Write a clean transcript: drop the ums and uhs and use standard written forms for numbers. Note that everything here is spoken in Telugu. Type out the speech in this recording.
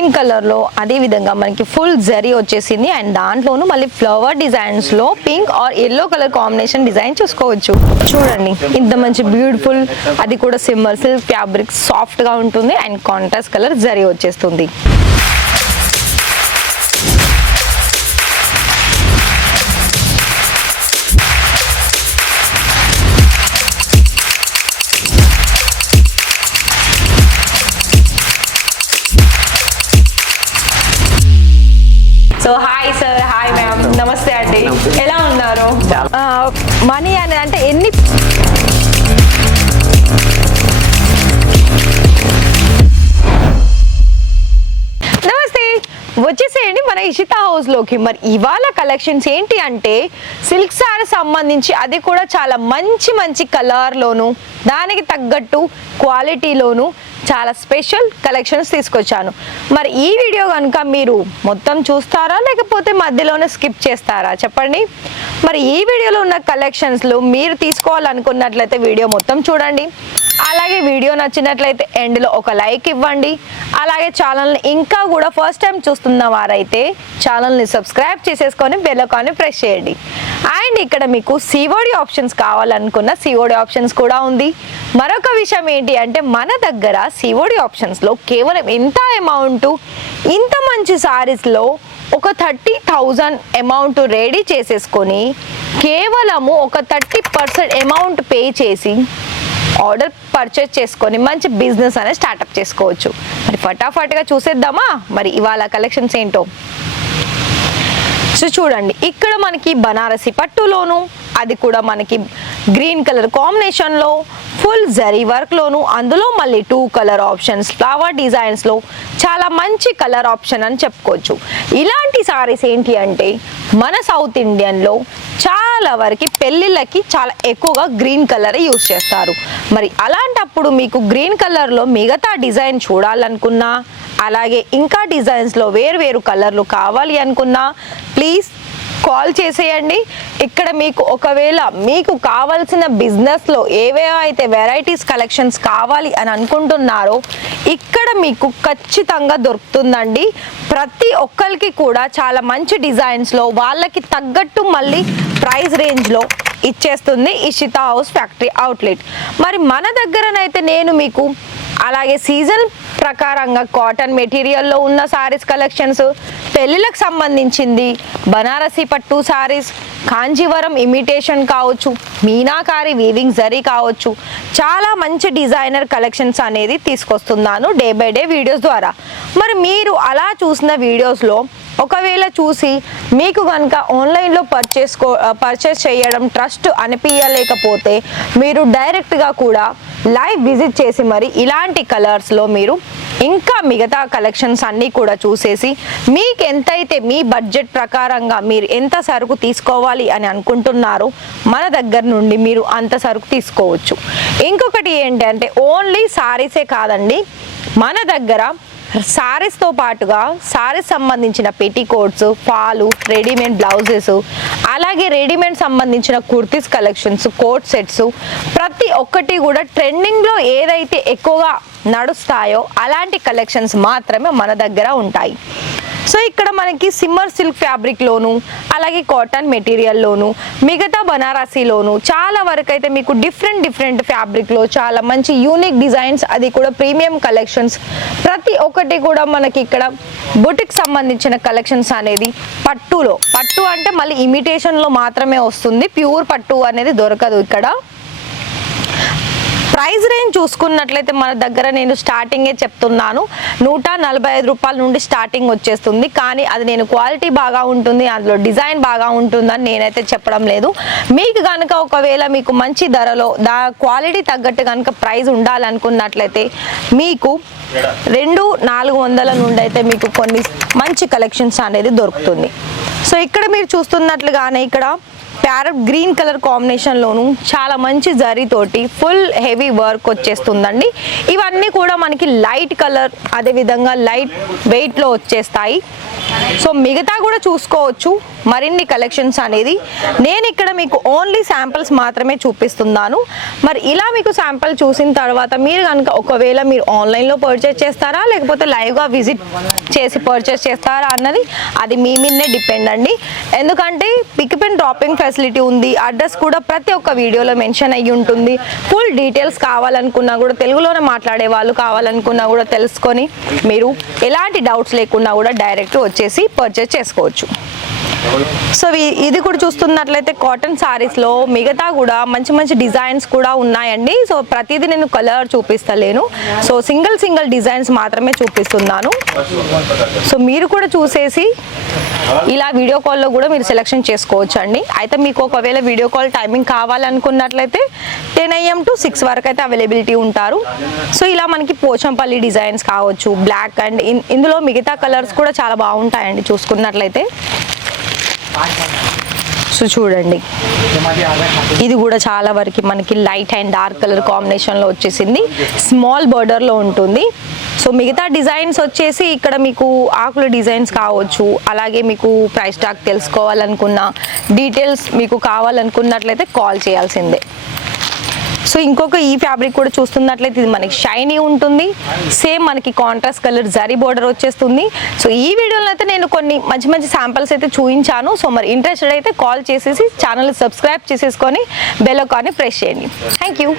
గ్రీన్ కలర్లో అదే విధంగా మనకి ఫుల్ జరీ వచ్చేసింది అండ్ దాంట్లోనూ మళ్ళీ ఫ్లవర్ డిజైన్స్లో pink or yellow colour combination design చూసుకోవచ్చు. చూడండి ఇంత మంచి బ్యూటిఫుల్, అది కూడా సిమ్మర్ సిల్క్ ఫ్యాబ్రిక్ సాఫ్ట్గా ఉంటుంది అండ్ కాంట్రాస్ట్ కలర్ జరీ వచ్చేస్తుంది. So hi sir, hi ma'am, నమస్తే అండి, ఎలా ఉన్నారు? మనీ అని అంటే ఎన్ని నమస్తే, వచ్చేసేయండి మన ఇషితా హౌస్లోకి. మరి ఇవాళ కలెక్షన్స్ ఏంటి అంటే సిల్క్ సారీ సంబంధించి, అది కూడా చాలా మంచి మంచి కలర్లోను దానికి తగ్గట్టు క్వాలిటీలోను చాలా స్పెషల్ కలెక్షన్స్ తీసుకొచ్చాను. మరి ఈ వీడియో కనుక మీరు మొత్తం చూస్తారా లేకపోతే మధ్యలోనే స్కిప్ చేస్తారా చెప్పండి. మరి ఈ వీడియోలో ఉన్న కలెక్షన్స్లో మీరు తీసుకోవాలనుకున్నట్లయితే వీడియో మొత్తం చూడండి. అలాగే వీడియో నచ్చినట్లయితే ఎండ్లో ఒక లైక్ ఇవ్వండి. అలాగే ఛానల్ని ఇంకా కూడా ఫస్ట్ టైం చూస్తున్న వారైతే ఛానల్ని సబ్స్క్రైబ్ చేసేసుకొని బెల్ ఐకాన్ని ప్రెస్ చేయండి. అండ్ ఇక్కడ మీకు సిఓడి ఆప్షన్స్ కావాలనుకున్న సిఓడి ఆప్షన్స్ కూడా ఉంది. మరొక విషయం ఏంటి అంటే మన దగ్గర సిఓడి ఆప్షన్స్లో కేవలం ఎంత అమౌంట్, ఇంత మంచి సారీస్లో ఒక 30,000 అమౌంట్ రెడీ చేసేసుకొని కేవలము ఒక 30% అమౌంట్ పే చేసి ఆర్డర్ పర్చేస్ చేసుకొని మంచి బిజినెస్ అనేది స్టార్ట్అప్ చేసుకోవచ్చు. మరి ఫటాఫట్గా చూసేద్దామా మరి ఇవాళ కలెక్షన్స్ ఏంటో. సో చూడండి, ఇక్కడ మనకి బనారసి పట్టులోను, అది కూడా మనకి గ్రీన్ కలర్ కాంబినేషన్లో ఫుల్ జరీ వర్క్లోను, అందులో మళ్ళీ 2 కలర్ ఆప్షన్స్ ఫ్లవర్ డిజైన్స్లో చాలా మంచి కలర్ ఆప్షన్ అని చెప్పుకోవచ్చు. ఇలాంటి సారీస్ ఏంటి అంటే మన సౌత్ ఇండియన్లో చాలా వరకు పెళ్ళిళ్ళకి చాలా ఎక్కువగా గ్రీన్ కలర్ యూజ్ చేస్తారు. మరి అలాంటప్పుడు మీకు గ్రీన్ కలర్లో మిగతా డిజైన్ చూడాలనుకున్నా, అలాగే ఇంకా డిజైన్స్లో వేరు కలర్లు కావాలి అనుకున్నా ప్లీజ్ కాల్ చేసేయండి. ఇక్కడ మీకు ఒకవేళ మీకు కావాల్సిన బిజినెస్లో ఏవైతే వెరైటీస్ కలెక్షన్స్ కావాలి అని అనుకుంటున్నారో ఇక్కడ మీకు ఖచ్చితంగా దొరుకుతుందండి. ప్రతి ఒక్కరికి కూడా చాలా మంచి డిజైన్స్లో వాళ్ళకి తగ్గట్టు మళ్ళీ ప్రైస్ రేంజ్లో ఇచ్చేస్తుంది ఇషితా హౌస్ ఫ్యాక్టరీ అవుట్లెట్. మరి మన దగ్గరనైతే నేను మీకు అలాగే సీజన్ ప్రకారంగా కాటన్ మెటీరియల్లో ఉన్న సారీస్ కలెక్షన్స్, పెళ్ళిళ్ళకి సంబంధించింది బనారసి పట్టు సారీస్, కాంజీవరం ఇమిటేషన్ కావచ్చు, మీనాకారి వీవింగ్ జరీ కావచ్చు, చాలా మంచి డిజైనర్ కలెక్షన్స్ అనేది తీసుకొస్తున్నాను డే బై డే వీడియోస్ ద్వారా. మరి అలా చూసిన వీడియోస్లో ఒకవేళ చూసి మీకు కనుక ఆన్లైన్లో పర్చేస్ చేయడం ట్రస్ట్ అనిపించలేకపోతే మీరు డైరెక్ట్గా కూడా లైవ్ విజిట్ చేసి మరి ఇలాంటి కలర్స్లో మీరు ఇంకా మిగతా కలెక్షన్స్ అన్నీ కూడా చూసేసి మీకు ఎంతైతే మీ బడ్జెట్ ప్రకారంగా మీరు ఎంత సరుకు తీసుకోవాలి అని అనుకుంటున్నారో మన దగ్గర నుండి మీరు అంత సరుకు తీసుకోవచ్చు. ఇంకొకటి ఏంటంటే ఓన్లీ సారీసే కాదండి, మన దగ్గర సారీస్తో పాటుగా సారీస్ సంబంధించిన పెట్టికోట్స్, ఫాలు, రెడీమేడ్ బ్లౌజెస్, అలాగే రెడీమేడ్ సంబంధించిన కుర్తీస్ కలెక్షన్స్, కోట్ సెట్స్, ప్రతి ఒక్కటి కూడా ట్రెండింగ్లో ఏదైతే ఎక్కువగా నడుస్తాయో అలాంటి కలెక్షన్స్ మాత్రమే మన దగ్గర ఉంటాయి. సో ఇక్కడ మనకి సిమ్మర్ సిల్క్ ఫ్యాబ్రిక్లోను, అలాగే కాటన్ మెటీరియల్లోను, మిగతా బనారసీలోను చాలా వరకు అయితే మీకు డిఫరెంట్ ఫ్యాబ్రిక్లో చాలా మంచి యూనిక్ డిజైన్స్, అది కూడా ప్రీమియం కలెక్షన్స్, ప్రతి ఒక్కటి కూడా మనకి ఇక్కడ బుటిక్ సంబంధించిన కలెక్షన్స్ అనేది పట్టు అంటే మళ్ళీ ఇమిటేషన్లో మాత్రమే వస్తుంది, ప్యూర్ పట్టు అనేది దొరకదు ఇక్కడ. ప్రైస్ రేంజ్ చూసుకున్నట్లయితే మన దగ్గర నేను స్టార్టింగే చెప్తున్నాను, 145 రూపాయల నుండి స్టార్టింగ్ వచ్చేస్తుంది. కానీ అది నేను క్వాలిటీ బాగా ఉంటుంది, అందులో డిజైన్ బాగా ఉంటుందని నేనైతే చెప్పడం లేదు. మీకు కనుక ఒకవేళ మీకు మంచి ధరలో క్వాలిటీ తగ్గట్టు కనుక ప్రైస్ ఉండాలనుకున్నట్లయితే మీకు 200-400 నుండి అయితే మీకు కొన్ని మంచి కలెక్షన్స్ అనేది దొరుకుతుంది. సో ఇక్కడ మీరు చూస్తున్నట్లుగానే ఇక్కడ ప్యారెట్ గ్రీన్ కలర్ కాంబినేషన్లోను చాలా మంచి జరీతోటి ఫుల్ హెవీ వర్క్ వచ్చేస్తుందండి. ఇవన్నీ కూడా మనకి లైట్ కలర్, అదేవిధంగా లైట్ వెయిట్లో వచ్చేస్తాయి. సో మిగతా కూడా చూసుకోవచ్చు మరిన్ని కలెక్షన్స్ అనేది. నేను ఇక్కడ మీకు ఓన్లీ శాంపిల్స్ మాత్రమే చూపిస్తున్నాను. మరి ఇలా మీకు శాంపిల్ చూసిన తర్వాత మీరు కనుక ఒకవేళ మీరు ఆన్లైన్లో పర్చేస్ చేస్తారా లేకపోతే లైవ్గా విజిట్ చేసి పర్చేస్ చేస్తారా అన్నది అది మీ మీదనే డిపెండ్ అండి. ఎందుకంటే పికప్ అండ్ డ్రాపింగ్ ఫెసిలిటీ ఉంది. అడ్రస్ కూడా ప్రతి ఒక్క వీడియోలో మెన్షన్ అయ్యి ఉంటుంది. ఫుల్ డీటెయిల్స్ కావాలనుకున్నా కూడా, తెలుగులోనే మాట్లాడే వాళ్ళు కావాలనుకున్నా కూడా తెలుసుకొని మీరు ఎలాంటి డౌట్స్ లేకున్నా కూడా డైరెక్ట్ వచ్చేసి పర్చేస్ చేసుకోవచ్చు. సో ఇది కూడా చూస్తున్నట్లయితే కాటన్ సారీస్లో మిగతా కూడా మంచి మంచి డిజైన్స్ కూడా ఉన్నాయండి. సో ప్రతిదీ నేను కలర్ చూపిస్తలేను. సో సింగిల్ డిజైన్స్ మాత్రమే చూపిస్తున్నాను. సో మీరు కూడా చూసేసి ఇలా వీడియో కాల్లో కూడా మీరు సెలెక్షన్ చేసుకోవచ్చు అండి. అయితే మీకు ఒకవేళ వీడియో కాల్ టైమింగ్ కావాలనుకున్నట్లయితే 10 AM to 6 వరకు అయితే అవైలబిలిటీ ఉంటారు. సో ఇలా మనకి పోచంపల్లి డిజైన్స్ కావచ్చు, బ్లాక్ అండ్ ఇందులో మిగతా కలర్స్ కూడా చాలా బాగుంటాయండి చూసుకున్నట్లయితే. సో చూడండి, ఇది కూడా చాలా వరకు మనకి లైట్ అండ్ డార్క్ కలర్ కాంబినేషన్లో వచ్చేసింది. స్మాల్ బోర్డర్లో ఉంటుంది. సో మిగతా డిజైన్స్ వచ్చేసి ఇక్కడ మీకు ఆకుల డిజైన్స్ కావచ్చు, అలాగే మీకు ప్రైస్ టాగ్ తెలుసుకోవాలనుకున్న డీటెయిల్స్ మీకు కావాలనుకున్నట్లయితే కాల్ చేయాల్సిందే. సో ఇంకొక ఈ ఫ్యాబ్రిక్ కూడా చూస్తున్నట్లయితే ఇది మనకి షైనీ ఉంటుంది. సేమ్ మనకి కాంట్రాస్ట్ కలర్ జరీ బోర్డర్ వచ్చేస్తుంది. సో ఈ వీడియోలో అయితే నేను కొన్ని మంచి శాంపిల్స్ అయితే చూపించాను. సో మరి ఇంట్రెస్టెడ్ అయితే కాల్ చేసేసి ఛానల్ సబ్స్క్రైబ్ చేసేసుకొని బెల్ ఐకాన్ని ప్రెస్ చేయండి. Thank you.